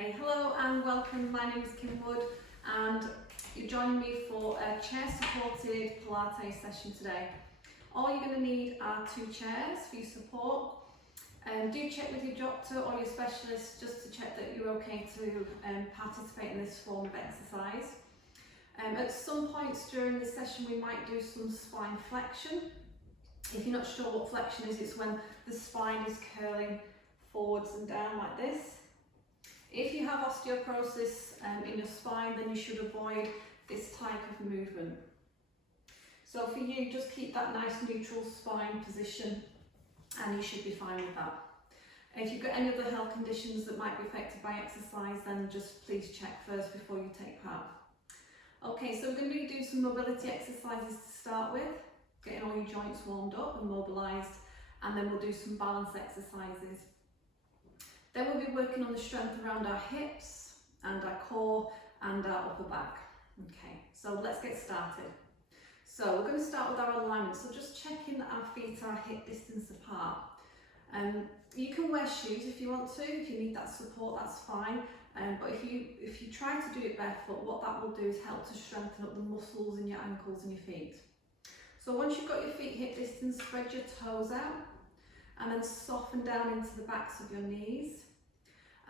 Okay, hello and welcome. My name is Kim Wood and you're joining me for a chair supported Pilates session today. All you're going to need are 2 chairs for your support. Do check with your doctor or your specialist just to check that you're okay to participate in this form of exercise. At some points during the session we might do some spine flexion. If you're not sure what flexion is, it's when the spine is curling forwards and down like this. If you have osteoporosis in your spine, then you should avoid this type of movement. So for you, just keep that nice neutral spine position and you should be fine with that. If you've got any other health conditions that might be affected by exercise, then just please check first before you take part. Okay, so we're going to be doing some mobility exercises to start with, getting all your joints warmed up and mobilised, and then we'll do some balance exercises. Then we'll be working on the strength around our hips and our core and our upper back. Okay, so let's get started. So we're going to start with our alignment. So just checking that our feet are hip distance apart. You can wear shoes if you want to. If you need that support, that's fine. But if you try to do it barefoot, what that will do is help to strengthen up the muscles in your ankles and your feet. So once you've got your feet hip distance, spread your toes out and then soften down into the backs of your knees.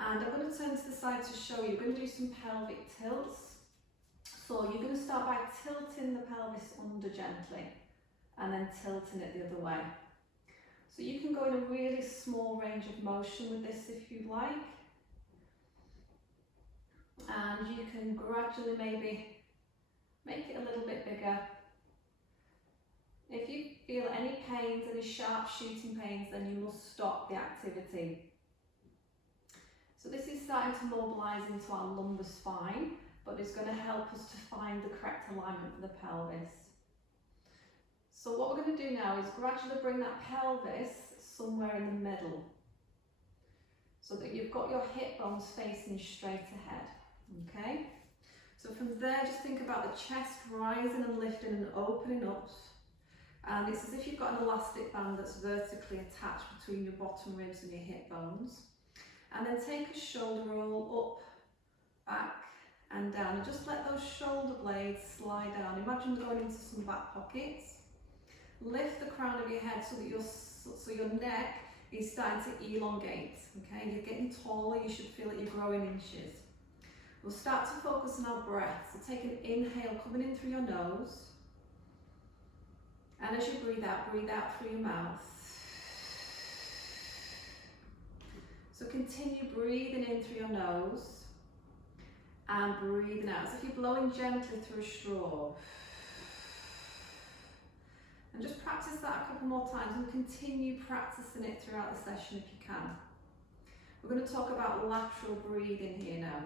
And I'm going to turn to the side to show you. We're going to do some pelvic tilts. So you're going to start by tilting the pelvis under gently and then tilting it the other way. So you can go in a really small range of motion with this if you like. And you can gradually maybe make it a little bit bigger. If you feel any pains, any sharp shooting pains, then you must stop the activity. So this is starting to mobilise into our lumbar spine, but it's going to help us to find the correct alignment for the pelvis. So what we're going to do now is gradually bring that pelvis somewhere in the middle, so that you've got your hip bones facing straight ahead. Okay? So from there, just think about the chest rising and lifting and opening up. And it's as if you've got an elastic band that's vertically attached between your bottom ribs and your hip bones. And then take a shoulder roll up, back and down. And just let those shoulder blades slide down. Imagine going into some back pockets. Lift the crown of your head so that your neck is starting to elongate. Okay, you're getting taller, you should feel that you're growing inches. We'll start to focus on our breath. So take an inhale coming in through your nose. And as you breathe out through your mouth. So continue breathing in through your nose and breathing out as if you're blowing gently through a straw. And just practice that a couple more times and continue practicing it throughout the session if you can. We're going to talk about lateral breathing here now.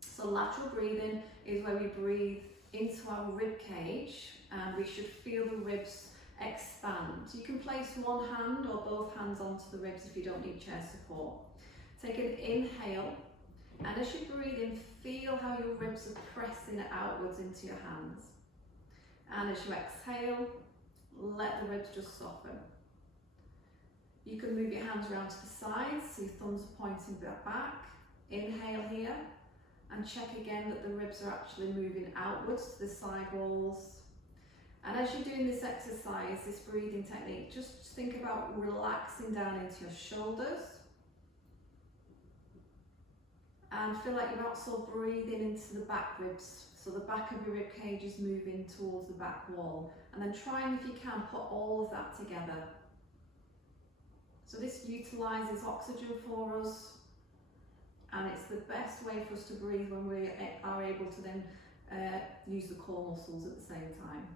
So lateral breathing is where we breathe into our rib cage and we should feel the ribs expand. You can place one hand or both hands onto the ribs if you don't need chair support. Take an inhale, and as you breathe in, feel how your ribs are pressing outwards into your hands. And as you exhale, let the ribs just soften. You can move your hands around to the sides, so your thumbs are pointing back. Inhale here, and check again that the ribs are actually moving outwards to the side walls. And as you're doing this exercise, this breathing technique, just think about relaxing down into your shoulders. And feel like you're also breathing into the back ribs. So the back of your rib cage is moving towards the back wall. And then try and, if you can, put all of that together. So this utilises oxygen for us. And it's the best way for us to breathe when we are able to then use the core muscles at the same time.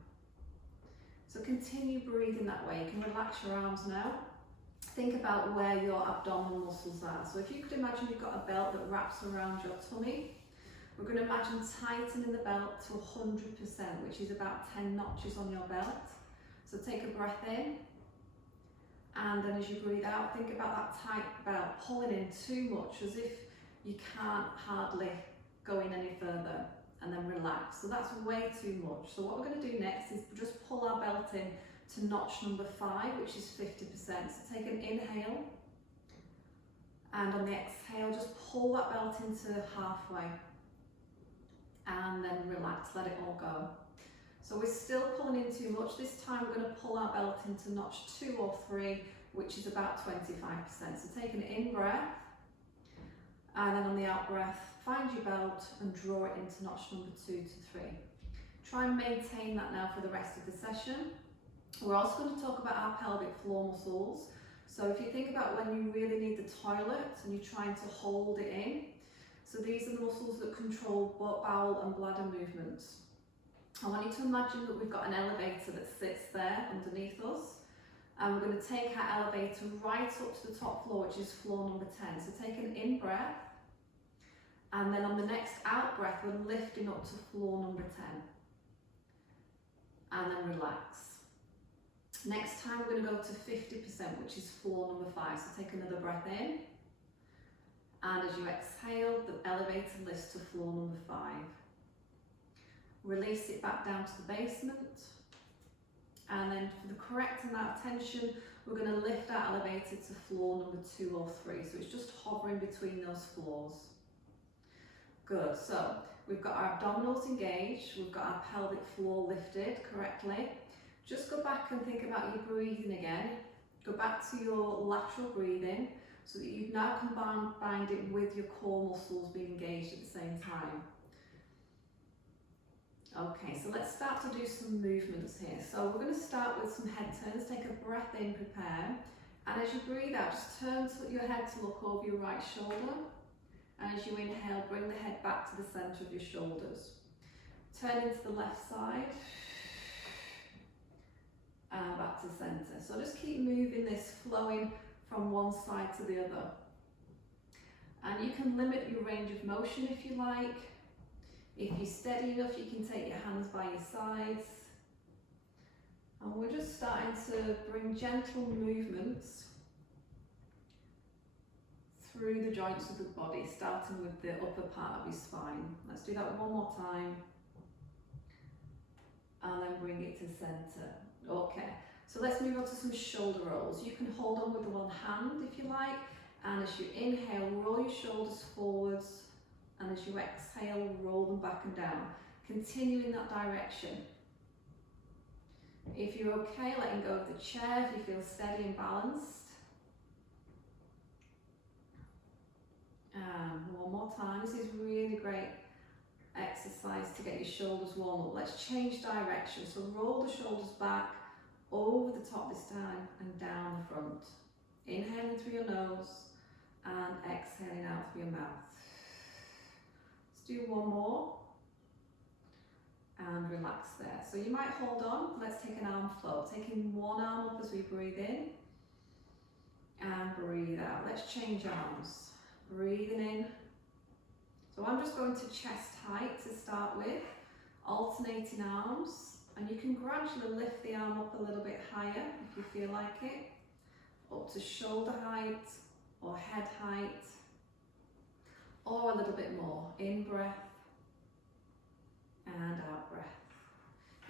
So continue breathing that way. You can relax your arms now. Think about where your abdominal muscles are. So if you could imagine you've got a belt that wraps around your tummy, we're going to imagine tightening the belt to 100%, which is about 10 notches on your belt. So take a breath in, and then as you breathe out, think about that tight belt pulling in too much, as if you can't hardly go in any further, and then relax. So that's way too much. So what we're going to do next is just pull our belt in to notch number 5, which is 50%. So take an inhale, And on the exhale, just pull that belt into halfway. And then relax, let it all go. So we're still pulling in too much. This time we're going to pull our belt into notch 2 or 3, which is about 25%. So take an in breath, and then on the out breath, find your belt and draw it into notch number 2 to 3. Try and maintain that now for the rest of the session. We're also going to talk about our pelvic floor muscles. So if you think about when you really need the toilet and you're trying to hold it in, so these are the muscles that control bowel and bladder movements. I want you to imagine that we've got an elevator that sits there underneath us, and we're going to take our elevator right up to the top floor, which is floor number 10. So take an in breath, and then on the next out breath, we're lifting up to floor number 10. And then relax. Next time we're going to go to 50%, which is floor number 5. So take another breath in, and as you exhale, the elevator lifts to floor number 5. Release it back down to the basement, and then for the correct amount of tension, we're going to lift our elevator to floor number 2 or 3. So it's just hovering between those floors. Good. So we've got our abdominals engaged, we've got our pelvic floor lifted correctly. Just go back and think about your breathing again. Go back to your lateral breathing so that you've now combined it with your core muscles being engaged at the same time. Okay, so let's start to do some movements here. So we're going to start with some head turns. Take a breath in, prepare. And as you breathe out, just turn your head to look over your right shoulder. And as you inhale, bring the head back to the centre of your shoulders. Turn into the left side. And back to the centre. So just keep moving this, flowing from one side to the other. And you can limit your range of motion if you like. If you're steady enough, you can take your hands by your sides. And we're just starting to bring gentle movements through the joints of the body, starting with the upper part of your spine. Let's do that one more time. And then bring it to the centre. Okay, so let's move on to some shoulder rolls. You can hold on with the one hand if you like, and as you inhale, roll your shoulders forwards, and as you exhale, roll them back and down. Continue in that direction. If you're okay, letting go of the chair, if you feel steady and balanced. And one more time. This is really great exercise to get your shoulders warm up. Let's change direction. So roll the shoulders back, over the top this time, and down the front. Inhaling through your nose and exhaling out through your mouth. Let's do one more. And relax there. So you might hold on. Let's take an arm float. Taking one arm up as we breathe in. And breathe out. Let's change arms. Breathing in. So I'm just going to chest height to start with. Alternating arms. And you can gradually lift the arm up a little bit higher if you feel like it. Up to shoulder height or head height. Or a little bit more. In breath. And out breath.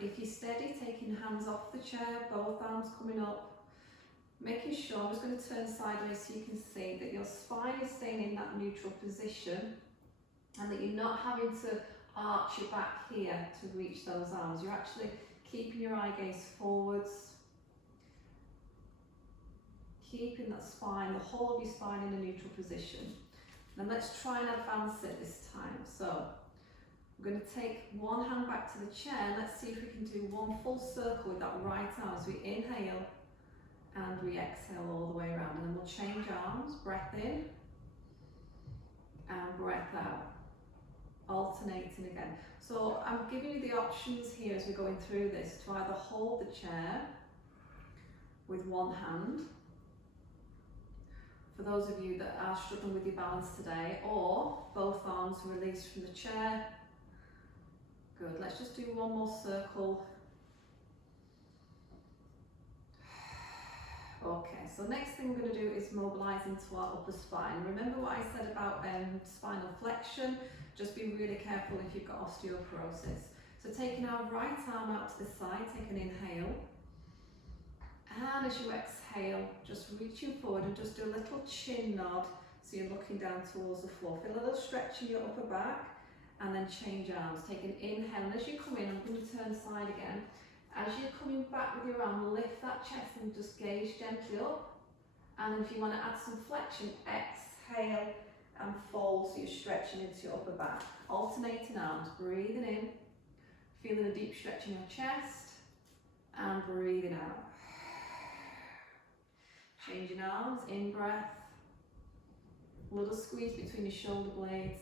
If you're steady, taking hands off the chair, both arms coming up, making sure, I'm just going to turn sideways so you can see that your spine is staying in that neutral position and that you're not having to arch your back here to reach those arms. You're actually keeping your eye gaze forwards, keeping that spine, the whole of your spine in a neutral position. Then let's try and advance it this time. So we're going to take one hand back to the chair. Let's see if we can do one full circle with that right arm as we inhale and we exhale all the way around. And then we'll change arms, breath in and breath out, alternating again. So I'm giving you the options here as we're going through this to either hold the chair with one hand, for those of you that are struggling with your balance today, or both arms released from the chair. Good, let's just do one more circle. Okay, so next thing we're going to do is mobilise into our upper spine. Remember what I said about spinal flexion? Just be really careful if you've got osteoporosis. So taking our right arm out to the side, take an inhale. And as you exhale, just reaching forward and just do a little chin nod, So you're looking down towards the floor. Feel a little stretch in your upper back, and then change arms. Take an inhale, and as you come in, I'm going to turn side again. As you're coming back with your arm, lift that chest and just gaze gently up. And then if you want to add some flexion, exhale and fold, so you're stretching into your upper back. Alternating arms, breathing in, feeling a deep stretch in your chest, and breathing out. Changing arms, in breath, a little squeeze between your shoulder blades,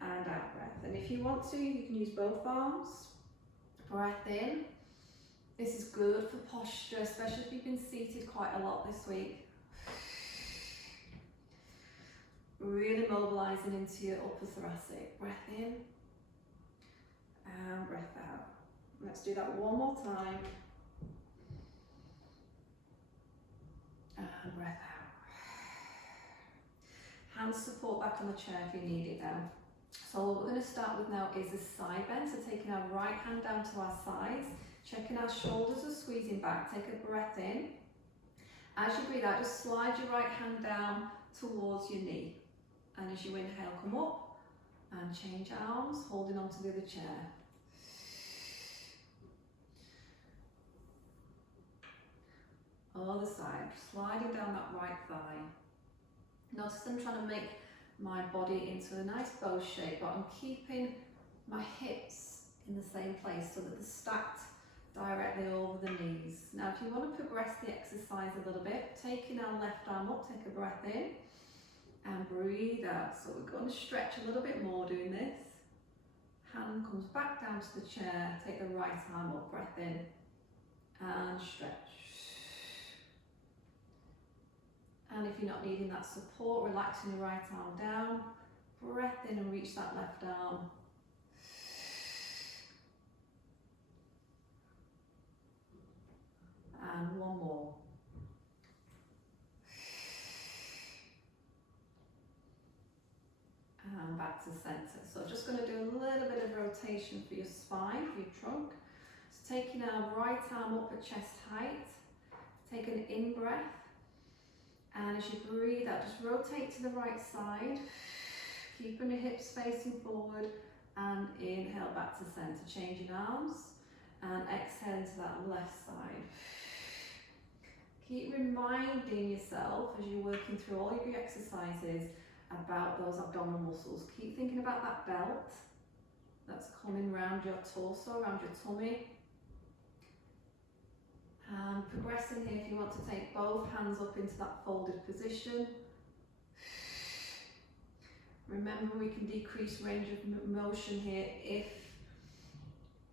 and out breath. And if you want to, you can use both arms. Breath in. This is good for posture, especially if you've been seated quite a lot this week. Really mobilising into your upper thoracic. Breath in and breath out. Let's do that one more time. And breath out. Hand support back on the chair if you need it now. So what we're going to start with now is a side bend. So taking our right hand down to our sides, checking our shoulders are squeezing back. Take a breath in. As you breathe out, just slide your right hand down towards your knee. And as you inhale, come up and change arms, holding on to the other chair. Other side, sliding down that right thigh. Notice I'm trying to make my body into a nice bow shape, but I'm keeping my hips in the same place so that they're stacked directly over the knees. Now, if you want to progress the exercise a little bit, taking our left arm up, take a breath in and breathe out. So we're going to stretch a little bit more doing this. Hand comes back down to the chair, take the right arm up, breath in and stretch. And if you're not needing that support, relaxing the right arm down, breath in and reach that left arm. And one more. And back to center. So just going to do a little bit of rotation for your spine, for your trunk. So taking our right arm up at chest height, take an in breath. And as you breathe out, just rotate to the right side, keeping your hips facing forward, and inhale back to center, changing arms, and exhale into that left side. Keep reminding yourself as you're working through all of your exercises about those abdominal muscles. Keep thinking about that belt that's coming around your torso, around your tummy. And progressing here, if you want to take both hands up into that folded position. Remember, we can decrease range of motion here if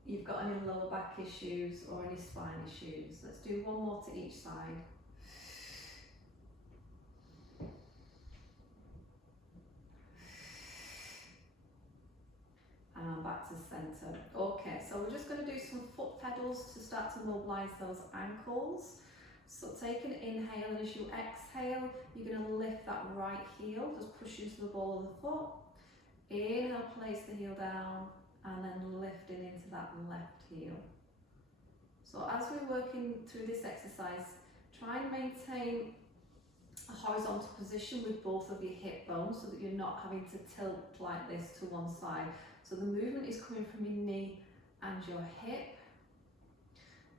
you've got any lower back issues or any spine issues. Let's do one more to each side. And back to center. Okay, so we're just going to do some foot pedals to start to mobilize those ankles. So take an inhale, and as you exhale, you're going to lift that right heel, just push into the ball of the foot. Inhale, place the heel down, and then lifting into that left heel. So as we're working through this exercise, try and maintain a horizontal position with both of your hip bones so that you're not having to tilt like this to one side. So the movement is coming from your knee and your hip.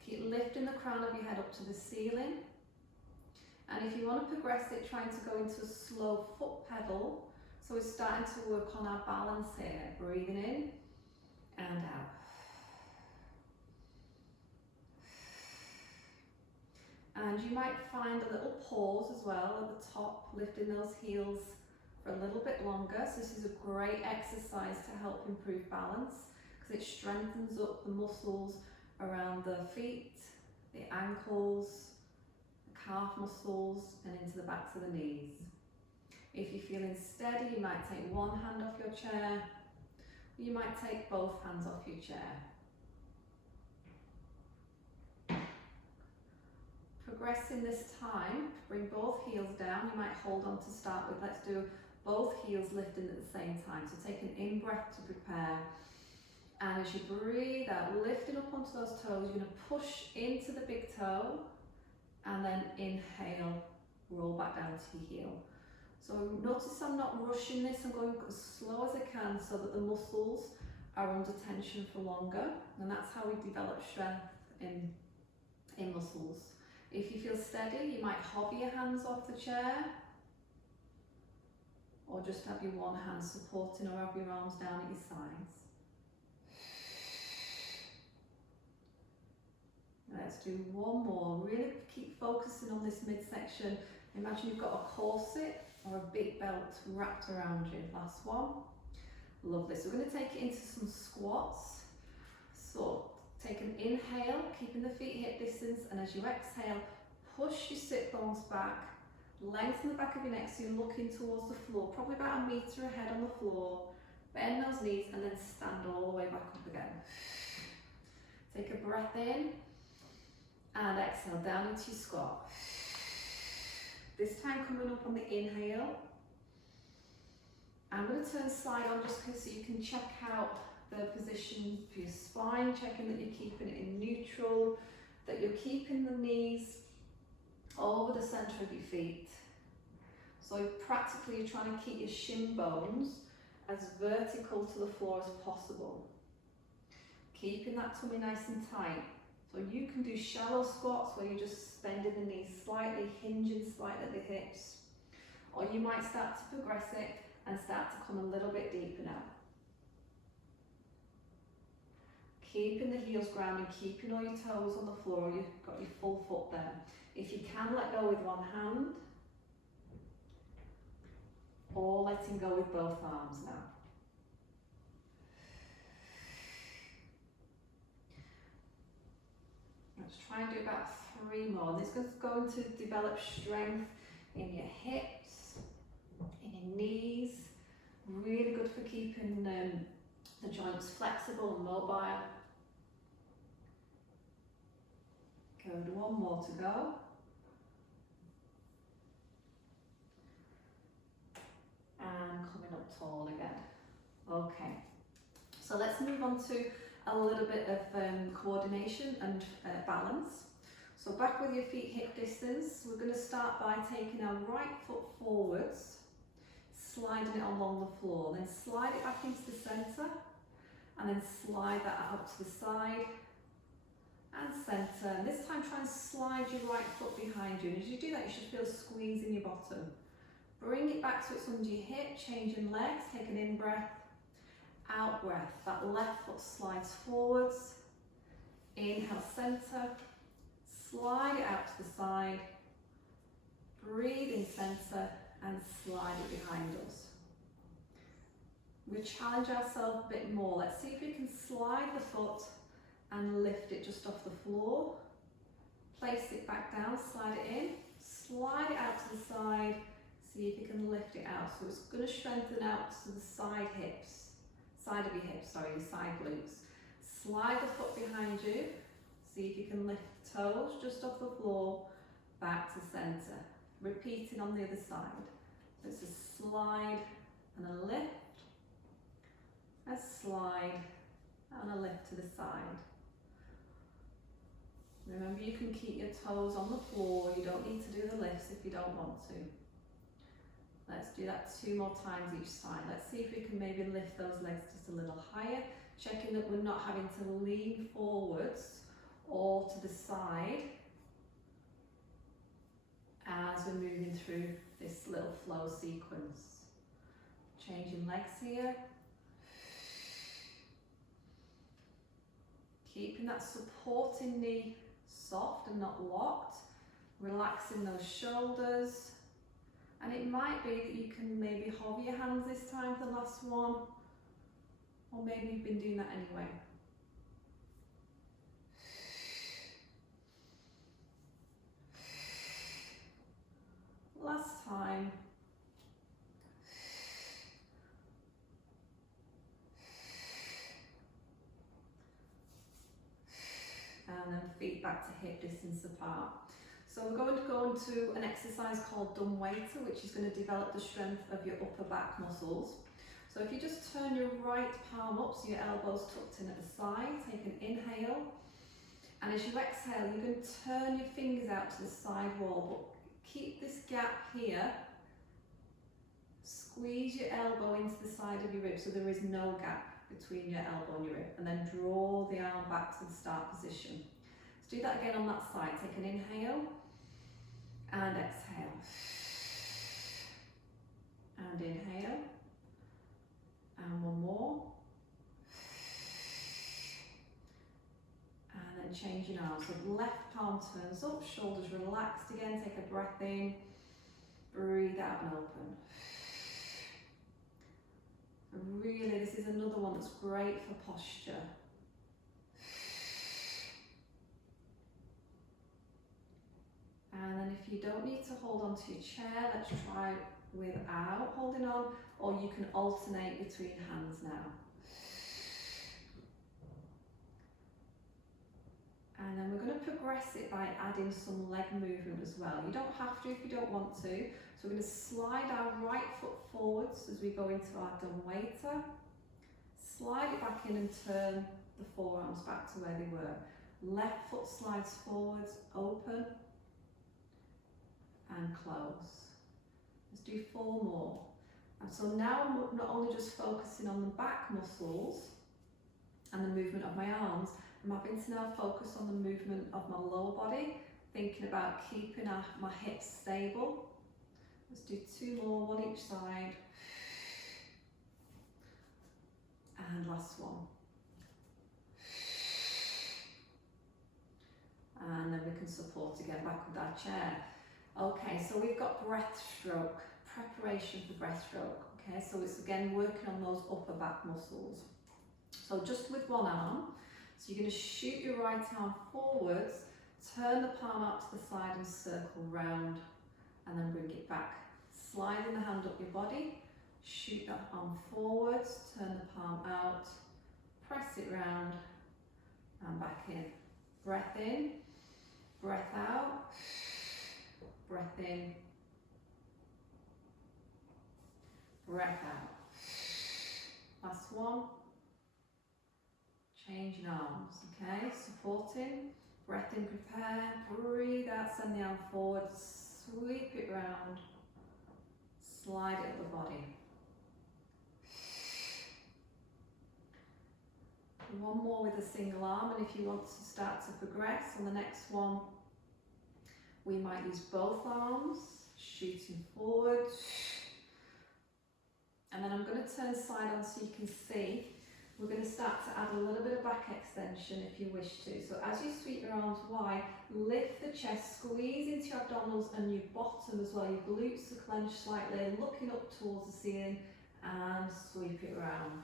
Keep lifting the crown of your head up to the ceiling. And if you want to progress it, trying to go into a slow foot pedal. So we're starting to work on our balance here. Breathing in and out. And you might find a little pause as well at the top, lifting those heels for a little bit longer. So this is a great exercise to help improve balance because it strengthens up the muscles around the feet, the ankles, the calf muscles, and into the backs of the knees. If you're feeling steady, you might take one hand off your chair, or you might take both hands off your chair. Progressing this time, bring both heels down. You might hold on to start with. Let's do both heels lifting at the same time. So take an in breath to prepare. And as you breathe out, lifting up onto those toes, you're going to push into the big toe and then inhale, roll back down to your heel. So notice I'm not rushing this, I'm going as slow as I can so that the muscles are under tension for longer, and that's how we develop strength in muscles. If you feel steady, you might hover your hands off the chair, or just have your one hand supporting, or have your arms down at your sides. Let's do one more. Really keep focusing on this midsection. Imagine you've got a corset or a big belt wrapped around you. Last one. Lovely. So we're going to take it into some squats. So take an inhale, keeping the feet hip distance, and as you exhale, push your sit bones back, lengthen the back of your neck so you're looking towards the floor, probably about 1 metre ahead on the floor. Bend those knees and then stand all the way back up again. Take a breath in and exhale down into your squat. This time coming up on the inhale. I'm going to turn side on just so you can check out the position for your spine, checking that you're keeping it in neutral, that you're keeping the knees over the centre of your feet. So practically you're trying to keep your shin bones as vertical to the floor as possible. Keeping that tummy nice and tight. So you can do shallow squats where you're just bending the knees slightly, hinging slightly at the hips. Or you might start to progress it and start to come a little bit deeper now. Keeping the heels grounded, keeping all your toes on the floor, you've got your full foot there. If you can, let go with one hand, or letting go with both arms now. Let's try and do about 3 more. This is going to develop strength in your hips, in your knees. Really good for keeping the joints flexible and mobile. Good, 1 more to go. And coming up tall again. Okay, so let's move on to a little bit of coordination and balance. So back with your feet hip distance, we're going to start by taking our right foot forwards, sliding it along the floor, then slide it back into the centre, and then slide that out to the side and centre. And this time try and slide your right foot behind you, and as you do that you should feel a squeeze in your bottom. Bring it back so it's under your hip, changing legs, take an in breath, out breath. That left foot slides forwards, inhale centre, slide it out to the side, breathe in centre and slide it behind us. We challenge ourselves a bit more. Let's see if we can slide the foot and lift it just off the floor. Place it back down, slide it in, slide it out to the side, see if you can lift it out. So it's going to strengthen out to the side of your hips, your side glutes. Slide the foot behind you, see if you can lift the toes just off the floor, back to centre. Repeating on the other side. So it's a slide and a lift, a slide and a lift to the side. Remember, you can keep your toes on the floor, you don't need to do the lifts if you don't want to. Let's do that 2 more times each side. Let's see if we can maybe lift those legs just a little higher, checking that we're not having to lean forwards or to the side as we're moving through this little flow sequence. Changing legs here. Keeping that supporting knee soft and not locked. Relaxing those shoulders. And it might be that you can maybe hover your hands this time for the last one. Or maybe you've been doing that anyway. Last time. And then feet back to hip distance apart. So we're going to go into an exercise called dumb waiter, which is going to develop the strength of your upper back muscles. So if you just turn your right palm up, so your elbows tucked in at the side, take an inhale. And as you exhale, you're going to turn your fingers out to the side wall, but keep this gap here squeeze your elbow into the side of your rib so there is no gap between your elbow and your rib, and then draw the arm back to the start position. Let's do that again on that side. Take an inhale and exhale. And inhale. And one more. And then changing arms. So left palm turns up, shoulders relaxed again. Take a breath in. Breathe out and open. And really, this is another one that's great for posture. And then if you don't need to hold on to your chair, let's try without holding on, or you can alternate between hands now. And then we're going to progress it by adding some leg movement as well. You don't have to if you don't want to. So we're going to slide our right foot forwards as we go into our dumb waiter. Slide it back in and turn the forearms back to where they were. Left foot slides forwards, open and close. Let's do 4 more. And so now I'm not only just focusing on the back muscles and the movement of my arms, I'm having to now focus on the movement of my lower body, thinking about keeping my hips stable. Let's do 2 more, one each side. And last one. And then we can support again back with our chair. Okay, so we've got breaststroke, preparation for breaststroke. Okay, so it's again working on those upper back muscles. So just with one arm, so you're going to shoot your right arm forwards, turn the palm out to the side and circle round, and then bring it back. Sliding the hand up your body, shoot that arm forwards, turn the palm out, press it round, and back in. Breath in, breath out, breath in, breath out. Last one. Changing arms, okay? Supporting, breath in, prepare, breathe out, send the arm forward, sweep it round, slide it up the body. One more with a single arm, and if you want to start to progress on the next one, we might use both arms, shooting forward, and then I'm going to turn side on so you can see. We're going to start to add a little bit of back extension if you wish to. So as you sweep your arms wide, lift the chest, squeeze into your abdominals and your bottom as well. Your glutes are clenched slightly, looking up towards the ceiling, and sweep it around.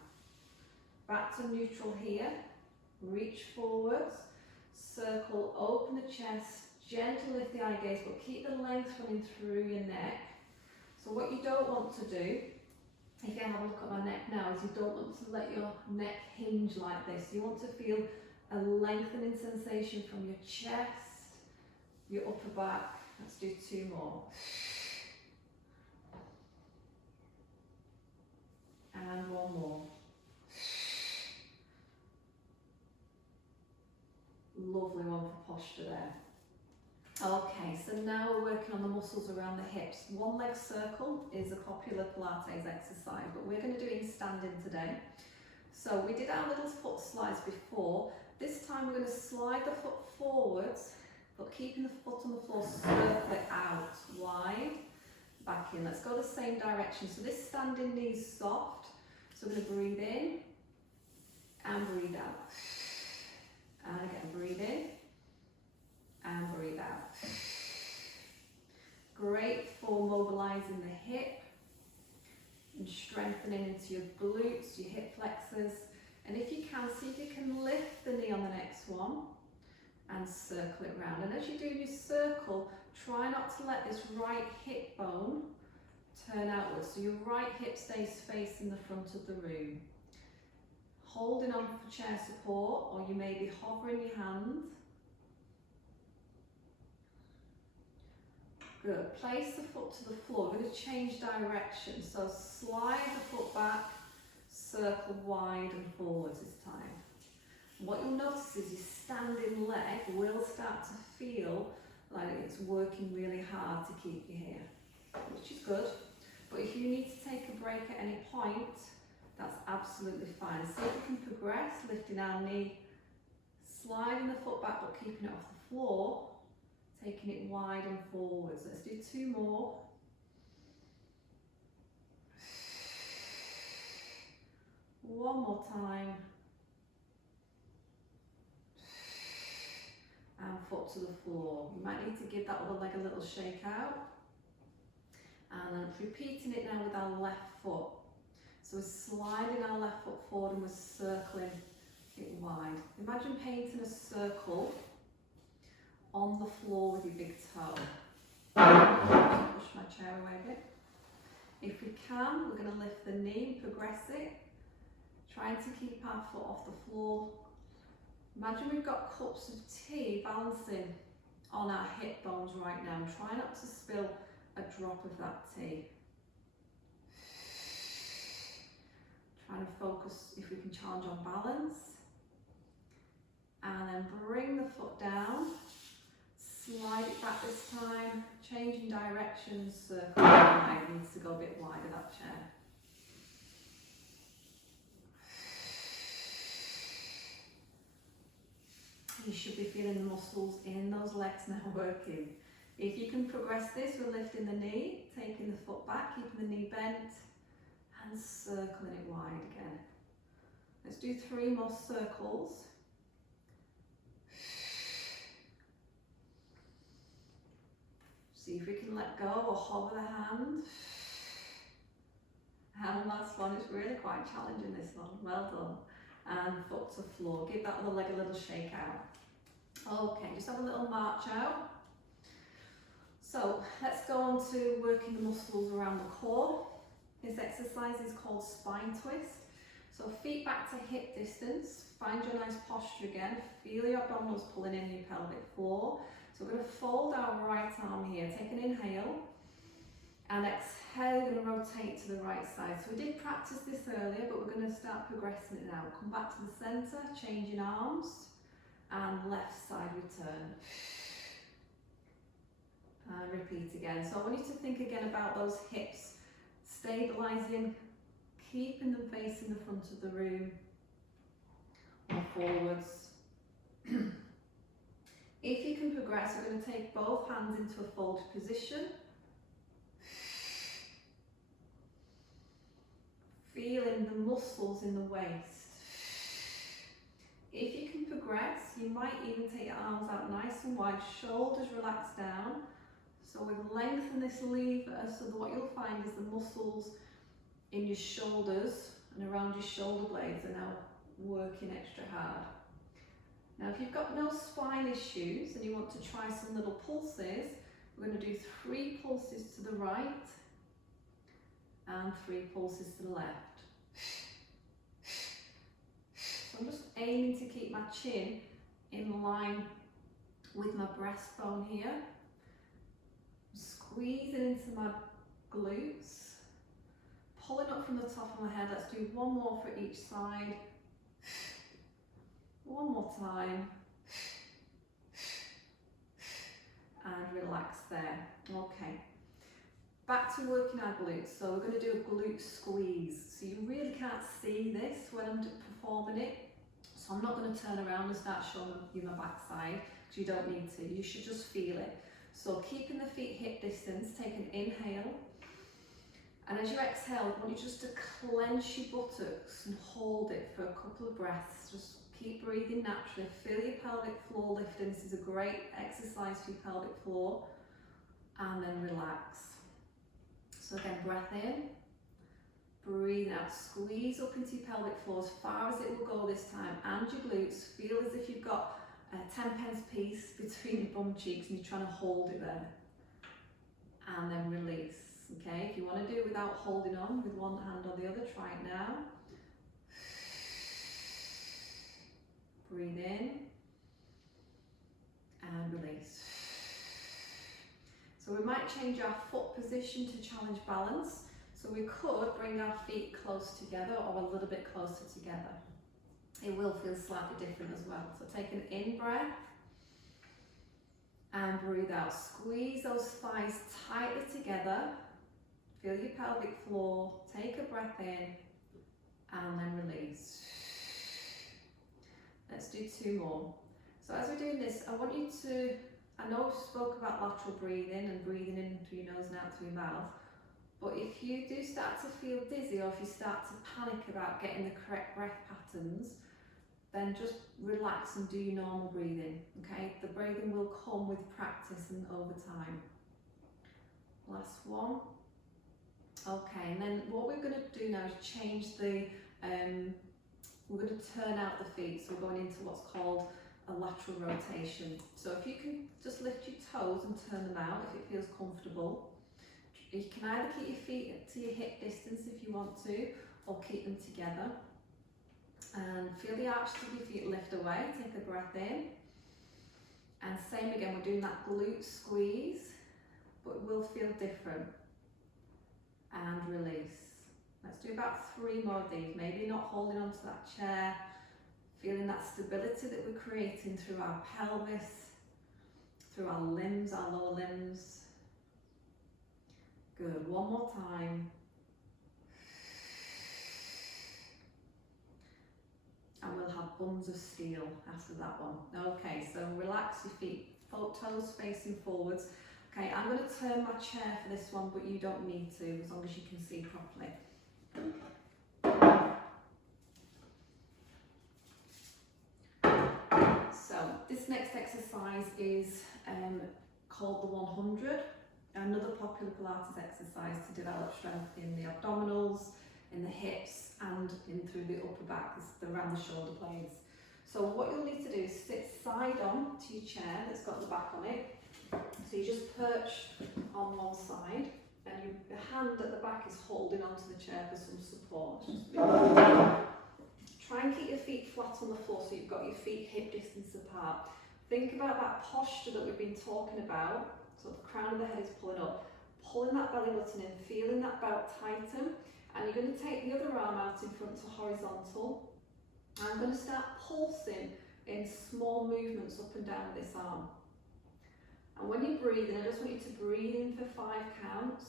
Back to neutral here. Reach forwards, circle, open the chest, gently lift the eye gaze, but keep the length running through your neck. So what you don't want to do, if you have a look at my neck now, is you don't want to let your neck hinge like this. You want to feel a lengthening sensation from your chest, your upper back. Let's do 2 more. And 1 more. Lovely one for posture there. Okay, so now we're working on the muscles around the hips. One leg circle is a popular Pilates exercise, but we're going to do it in standing today. So we did our little foot slides before. This time we're going to slide the foot forwards, but keeping the foot on the floor, circle it out, wide, back in. Let's go the same direction. So this standing knee is soft. So we're going to breathe in and breathe out. And again, breathe in and breathe out. Great for mobilizing the hip and strengthening into your glutes, your hip flexors. And if you can, see if you can lift the knee on the next one and circle it round. And as you do your circle, try not to let this right hip bone turn outwards. So your right hip stays facing the front of the room. Holding on for chair support, or you may be hovering your hand. Good. Place the foot to the floor. We're going to change direction. So slide the foot back, circle wide and forwards this time. And what you'll notice is your standing leg will start to feel like it's working really hard to keep you here, which is good. But if you need to take a break at any point, that's absolutely fine. See if we can progress, lifting our knee, sliding the foot back but keeping it off the floor, taking it wide and forwards. Let's do 2 more. One more time. And foot to the floor. You might need to give that other leg a little shake out. And then repeating it now with our left foot. So we're sliding our left foot forward and we're circling it wide. Imagine painting a circle on the floor with your big toe. Push my chair away a bit. If we can, we're going to lift the knee, progress it. Trying to keep our foot off the floor. Imagine we've got cups of tea balancing on our hip bones right now. Try not to spill a drop of that tea. Trying to focus if we can challenge on balance. And then bring the foot down. Slide it back this time. Changing direction, circle wide. Needs to go a bit wider, that chair. You should be feeling the muscles in those legs now working. If you can progress this, we're lifting the knee, taking the foot back, keeping the knee bent, and circling it wide again. Let's do 3 more circles. See if we can let go or hover the hand. And last one is really quite challenging, this one. Well done. And foot to floor. Give that other leg a little shake out. Okay, just have a little march out. So let's go on to working the muscles around the core. This exercise is called spine twist. So feet back to hip distance. Find your nice posture again. Feel your abdominals pulling in your pelvic floor. So we're going to fold our right arm here. Take an inhale. And exhale, you're going to rotate to the right side. So we did practice this earlier, but we're going to start progressing it now. Come back to the centre, changing arms, and left side return. And repeat again. So I want you to think again about those hips, stabilising, keeping them facing the front of the room, or forwards. If you can progress, we're going to take both hands into a folded position. Feeling the muscles in the waist. If you can progress, you might even take your arms out nice and wide, shoulders relaxed down. So we've lengthened this lever, so that what you'll find is the muscles in your shoulders and around your shoulder blades are now working extra hard. Now if you've got no spine issues and you want to try some little pulses, we're going to do 3 pulses to the right and 3 pulses to the left. So I'm just aiming to keep my chin in line with my breastbone here. Squeezing into my glutes. Pulling up from the top of my head. Let's do 1 more for each side. 1 more time. And relax there. Okay. Back to working our glutes. So we're going to do a glute squeeze. So you really can't see this when I'm performing it. So I'm not going to turn around and start showing you my backside because you don't need to. You should just feel it. So keeping the feet hip distance, take an inhale. And as you exhale, I want you just to clench your buttocks and hold it for a couple of breaths. Just keep breathing naturally. Feel your pelvic floor lifting. This is a great exercise for your pelvic floor. And then relax. So again, breath in, breathe out, squeeze up into your pelvic floor as far as it will go this time, and your glutes. Feel as if you've got a 10-pence piece between your bum cheeks and you're trying to hold it there. And then release, okay? If you want to do it without holding on with one hand or the other, try it now. Breathe in and release. So we might change our foot position to challenge balance. So we could bring our feet close together or a little bit closer together. It will feel slightly different as well. So take an in breath and breathe out. Squeeze those thighs tightly together. Feel your pelvic floor, take a breath in and then release. Let's do 2 more. So as we're doing this, I want you to, I know I've spoke about lateral breathing and breathing in through your nose and out through your mouth, but if you do start to feel dizzy or if you start to panic about getting the correct breath patterns, then just relax and do your normal breathing, okay? The breathing will come with practice and over time. Last one. Okay, and then what we're going to do now is change the, we're going to turn out the feet, so we're going into what's called a lateral rotation. So if you can just lift your toes and turn them out if it feels comfortable. You can either keep your feet to your hip distance if you want to, or keep them together. And feel the arches of your feet lift away, take a breath in. And same again, we're doing that glute squeeze, but it will feel different. And release. Let's do about 3 more of these, maybe not holding onto that chair, feeling that stability that we're creating through our pelvis, through our limbs, our lower limbs. Good, 1 more time. And we'll have bums of steel after that one. Okay, so relax your feet, toes facing forwards. Okay, I'm going to turn my chair for this one, but you don't need to, as long as you can see properly. So this next exercise is called the 100, another popular Pilates exercise to develop strength in the abdominals, in the hips, and in through the upper back, around the shoulder blades. So what you'll need to do is sit side on to your chair that's got the back on it. So you just perch on one side and your hand at the back is holding onto the chair for some support. Try and keep your feet flat on the floor so you've got your feet hip distance apart. Think about that posture that we've been talking about. So the crown of the head is pulling up, pulling that belly button in, feeling that belt tighten, and you're going to take the other arm out in front to horizontal. I'm going to start pulsing in small movements up and down with this arm. And when you're breathing, I just want you to breathe in for 5 counts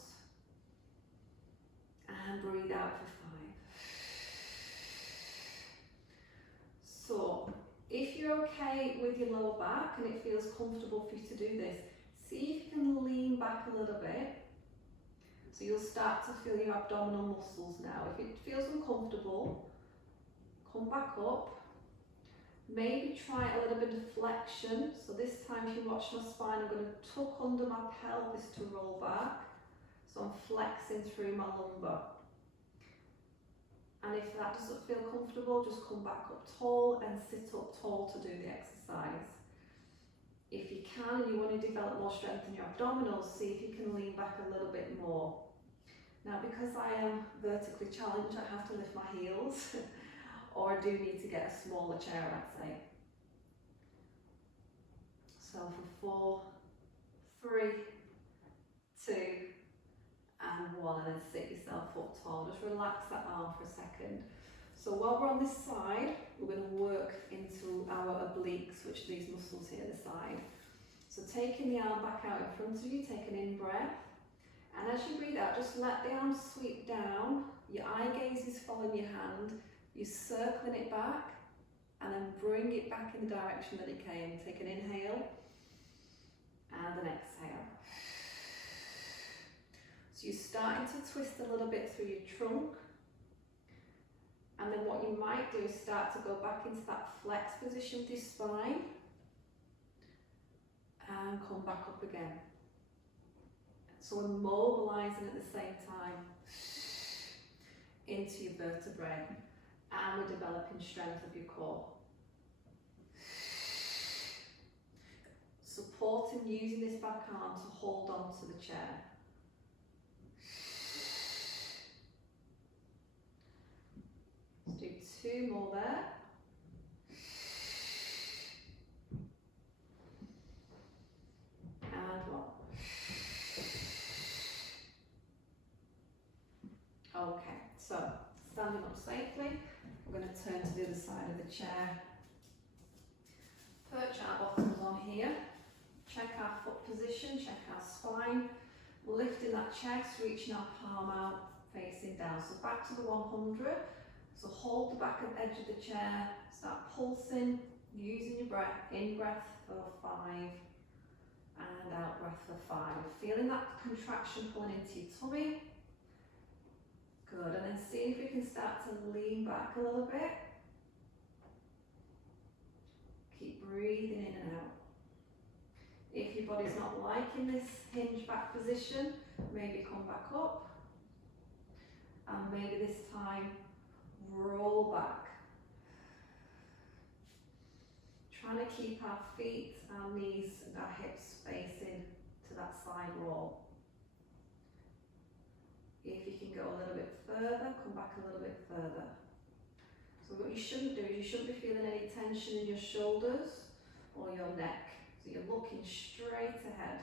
and breathe out for 5. So if you're okay with your lower back and it feels comfortable for you to do this, see if you can lean back a little bit. So you'll start to feel your abdominal muscles now. If it feels uncomfortable, come back up. Maybe try a little bit of flexion. So this time, if you watch my spine, I'm going to tuck under my pelvis to roll back. So I'm flexing through my lumbar. And if that doesn't feel comfortable, just come back up tall and sit up tall to do the exercise. If you can and you want to develop more strength in your abdominals, see if you can lean back a little bit more. Now, because I am vertically challenged, I have to lift my heels. Or I do need to get a smaller chair, I'd say. So for 4, 3, 2, and 1, and then sit yourself up tall. Just relax that arm for a second. So while we're on this side, we're going to work into our obliques, which are these muscles here at the side. So taking the arm back out in front of you, take an in breath. And as you breathe out, just let the arm sweep down. Your eye gaze is following your hand. You're circling it back and then bring it back in the direction that it came. Take an inhale and an exhale. So you're starting to twist a little bit through your trunk. And then what you might do is start to go back into that flex position with your spine and come back up again. So we're mobilizing at the same time into your vertebrae. And we're developing strength of your core. Supporting using this back arm to hold on to the chair. Let's do 2 more there. And 1. Okay, so standing up safely. We're going to turn to the other side of the chair. Perch our bottoms on here. Check our foot position, check our spine. lifting that chest, reaching our palm out, facing down. So back to the 100. So hold the back and edge of the chair, start pulsing, using your breath. In breath for 5 and out breath for 5. Feeling that contraction pulling into your tummy. Good, and then see if we can start to lean back a little bit. Keep breathing in and out. If your body's not liking this hinge back position, maybe come back up. And maybe this time, roll back. Trying to keep our feet, our knees and our hips facing to that side wall. If you can go a little bit further, come back a little bit further. So what you shouldn't do is you shouldn't be feeling any tension in your shoulders or your neck. So you're looking straight ahead.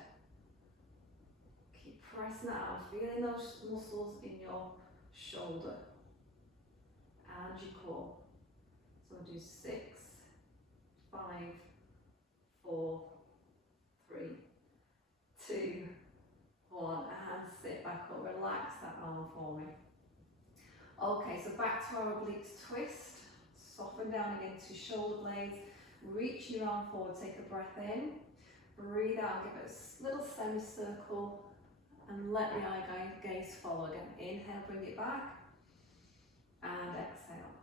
Keep pressing that out, feeling those muscles in your shoulder and your core. So do 6, 5, 4, 3, 2, 1, and sit back up. Relax that arm for me. Okay, so back to our obliques twist. Soften down again to shoulder blades. Reach your arm forward, take a breath in. Breathe out, give it a little semicircle, and let the eye gaze follow again. Inhale, bring it back, and exhale.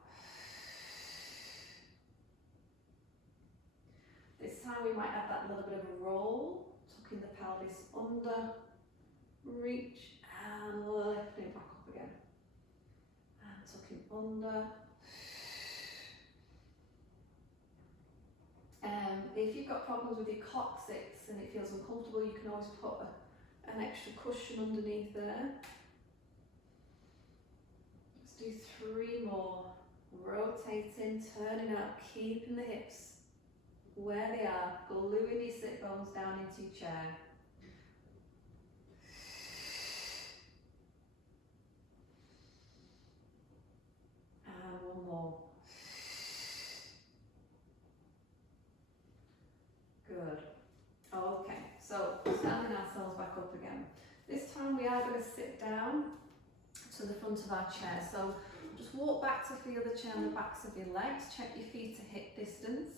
This time we might add that little bit of a roll, tucking the pelvis under, reach, and lifting it back up again. And tucking under. If you've got problems with your coccyx and it feels uncomfortable, you can always put an extra cushion underneath there. Let's do 3 more. Rotating, turning up, keeping the hips where they are, gluing your sit bones down into your chair. And 1 more. Good. Okay, so standing ourselves back up again. This time we are going to sit down to the front of our chair. So just walk back to feel the chair on the backs of your legs. Check your feet to hip distance.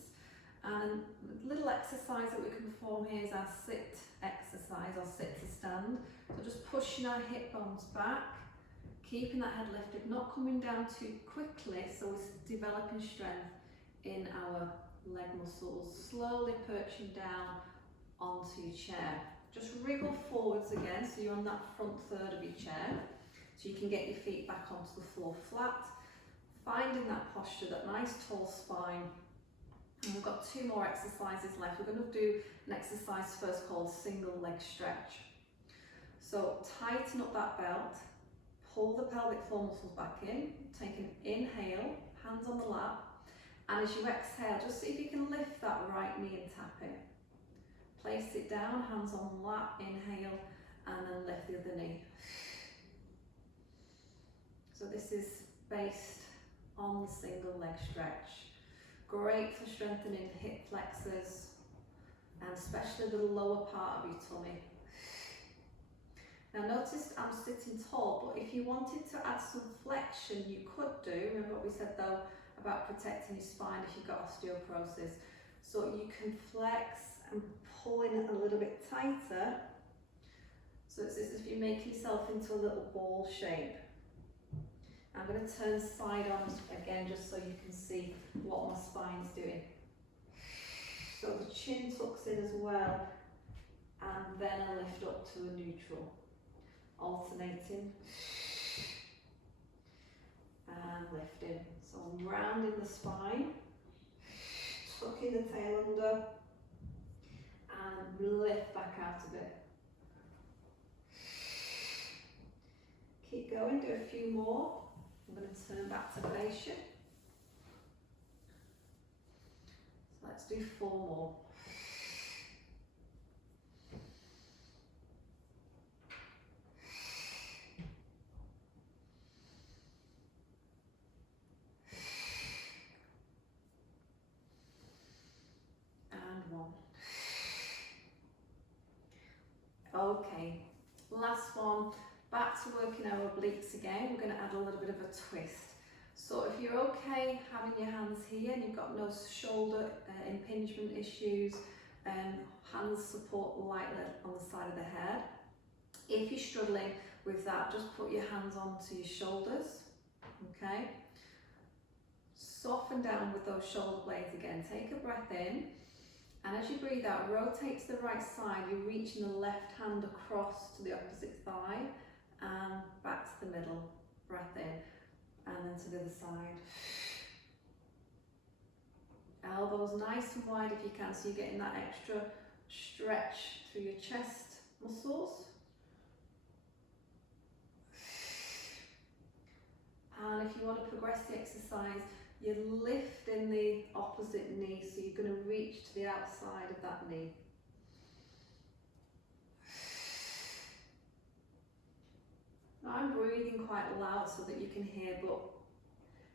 And the little exercise that we can perform here is our sit exercise, or sit to stand. So just pushing our hip bones back, keeping that head lifted, not coming down too quickly, so we're developing strength in our leg muscles. Slowly perching down onto your chair. Just wriggle forwards again, so you're on that front third of your chair, so you can get your feet back onto the floor flat. Finding that posture, that nice tall spine. And we've got 2 more exercises left. We're going to do an exercise first called single leg stretch. So tighten up that belt, pull the pelvic floor muscles back in, take an inhale, hands on the lap, and as you exhale, just see if you can lift that right knee and tap it. Place it down, hands on the lap, inhale, and then lift the other knee. So this is based on the single leg stretch. Great for strengthening the hip flexors, and especially the lower part of your tummy. Now notice I'm sitting tall, but if you wanted to add some flexion, you could do. Remember what we said though about protecting your spine if you've got osteoporosis. So you can flex and pull in a little bit tighter. So it's as if you make yourself into a little ball shape. I'm going to turn side on again just so you can see what my spine's doing. So the chin tucks in as well, and then I lift up to a neutral. Alternating. And lifting. So I'm rounding the spine, tucking the tail under, and lift back out a bit. Keep going, do a few more. I'm going to turn back to face you. So let's do 4 more. And 1. Okay, Last one, back to working our obliques again. We're going to add a little bit of a twist. So if you're okay having your hands here and you've got no shoulder impingement issues, hands support lightly on the side of the head. If you're struggling with that, just put your hands onto your shoulders, okay? Soften down with those shoulder blades again. Take a breath in, and as you breathe out, rotate to the right side. You're reaching the left hand across to the opposite thigh and back to the middle. Breath in, and then to the other side. Elbows nice and wide if you can, so you're getting that extra stretch through your chest muscles. And if you want to progress the exercise, you're lifting the opposite knee, so you're going to reach to the outside of that knee. Now I'm breathing quite loud so that you can hear, but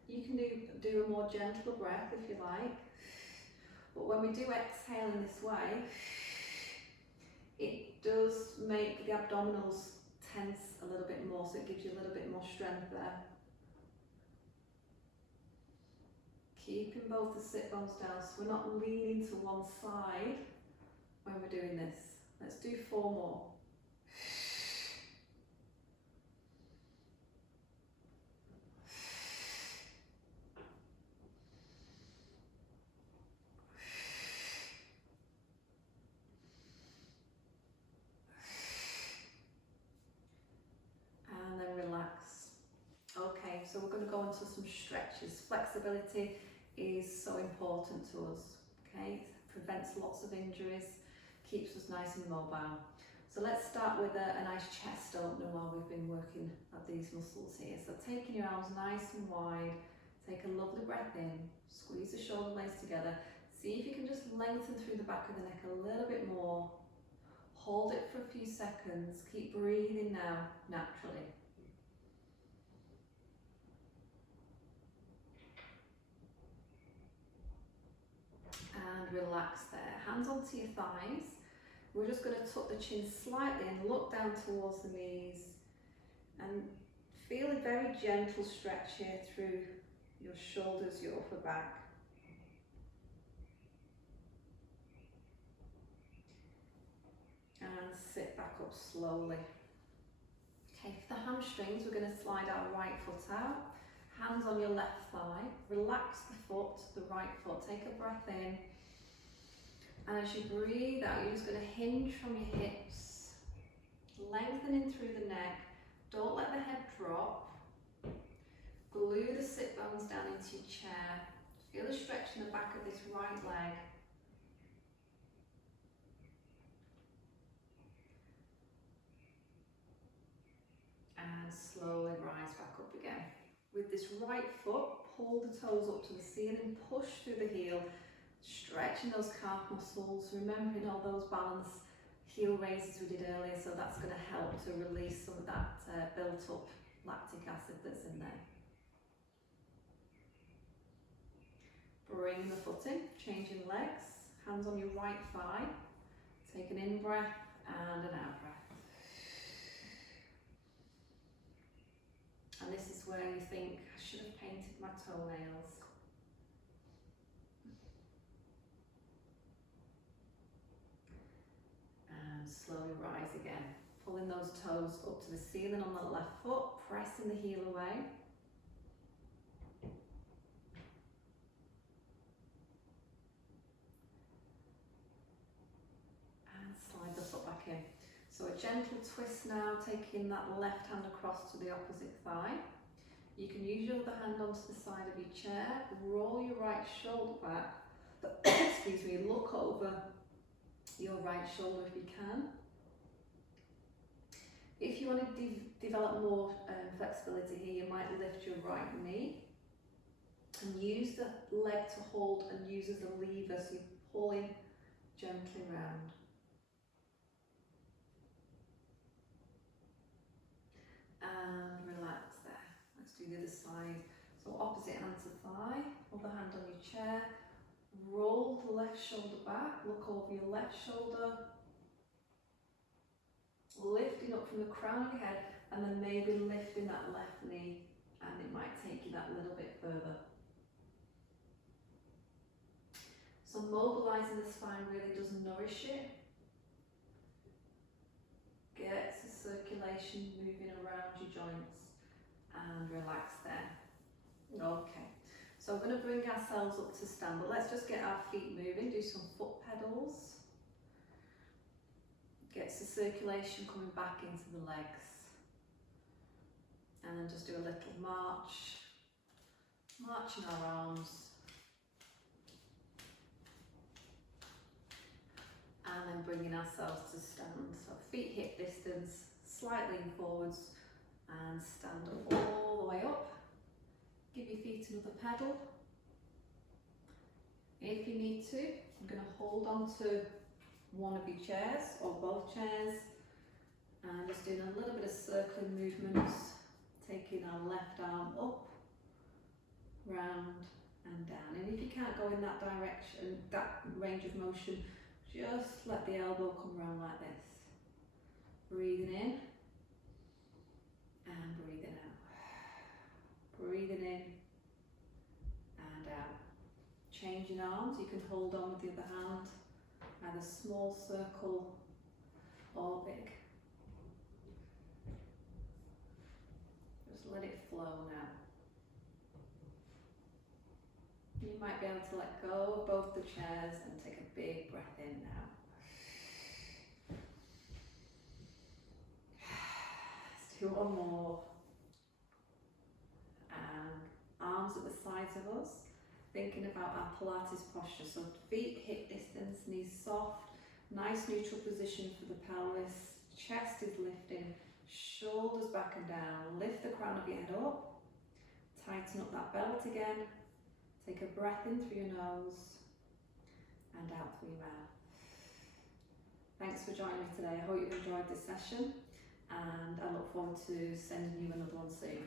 you can do a more gentle breath if you like. But when we do exhale in this way, it does make the abdominals tense a little bit more, so it gives you a little bit more strength there. Keeping both the sit bones down, so we're not leaning to one side when we're doing this. Let's do 4 more. And then relax. Okay, so we're going to go into some stretches. Flexibility is so important to us, okay? It prevents lots of injuries, keeps us nice and mobile. So let's start with a nice chest opener while we've been working at these muscles here. So taking your arms nice and wide, take a lovely breath in, squeeze the shoulder blades together. See if you can just lengthen through the back of the neck a little bit more. Hold it for a few seconds, keep breathing now, naturally. And relax there. Hands onto your thighs. We're just going to tuck the chin slightly and look down towards the knees. And feel a very gentle stretch here through your shoulders, your upper back. And sit back up slowly. Okay, for the hamstrings, we're going to slide our right foot out. Hands on your left thigh. Relax the foot, the right foot. Take a breath in. And as you breathe out, you're just going to hinge from your hips, lengthening through the neck. Don't let the head drop. Glue the sit bones down into your chair. Feel a stretch in the back of this right leg. And slowly rise back up again. With this right foot, pull the toes up to the ceiling, push through the heel, stretching those calf muscles, remembering all those balance heel raises we did earlier, so that's going to help to release some of that built up lactic acid that's in there. Bring the foot in, changing legs, hands on your right thigh, take an in breath and an out breath. And this is where you think, I should have painted my toenails. And slowly rise again. Pulling those toes up to the ceiling on the left foot, pressing the heel away. And slide the foot back in. So a gentle twist now, taking that left hand across to the opposite thigh. You can use your other hand onto the side of your chair, roll your right shoulder back, excuse me, look over your right shoulder if you can. If you want to develop more flexibility here, you might lift your right knee and use the leg to hold and use as a lever, so you're pulling gently round. And relax there. Let's do the other side. So opposite hand to thigh, other hand on your chair. Roll the left shoulder back, look over your left shoulder. lifting up from the crown of your head, and then maybe lifting that left knee, and it might take you that little bit further. So mobilising the spine really does nourish it. Gets the circulation moving around your joints, and relax there. Okay, so we're going to bring ourselves up to stand, but let's just get our feet moving, do some foot pedals. Gets the circulation coming back into the legs. And then just do a little march, marching our arms. And then bringing ourselves to stand. So feet hip distance, slightly forwards, and stand up all the way up. Give your feet another pedal. If you need to, I'm going to hold on to one of your chairs or both chairs, and just doing a little bit of circling movements, taking our left arm up, round and down. And if you can't go in that direction, that range of motion, just let the elbow come round like this. Breathing in and breathing out. Breathing in and out. Changing arms, you can hold on with the other hand, either small circle or big. Just let it flow now. You might be able to let go of both the chairs and take a big breath in now. Let's do one more. And arms at the sides of us, thinking about our Pilates posture. So feet hip distance, knees soft, nice neutral position for the pelvis, chest is lifting, shoulders back and down, lift the crown of your head up, tighten up that belt again. Take a breath in through your nose and out through your mouth. Thanks for joining me today. I hope you enjoyed this session, and I look forward to sending you another one soon.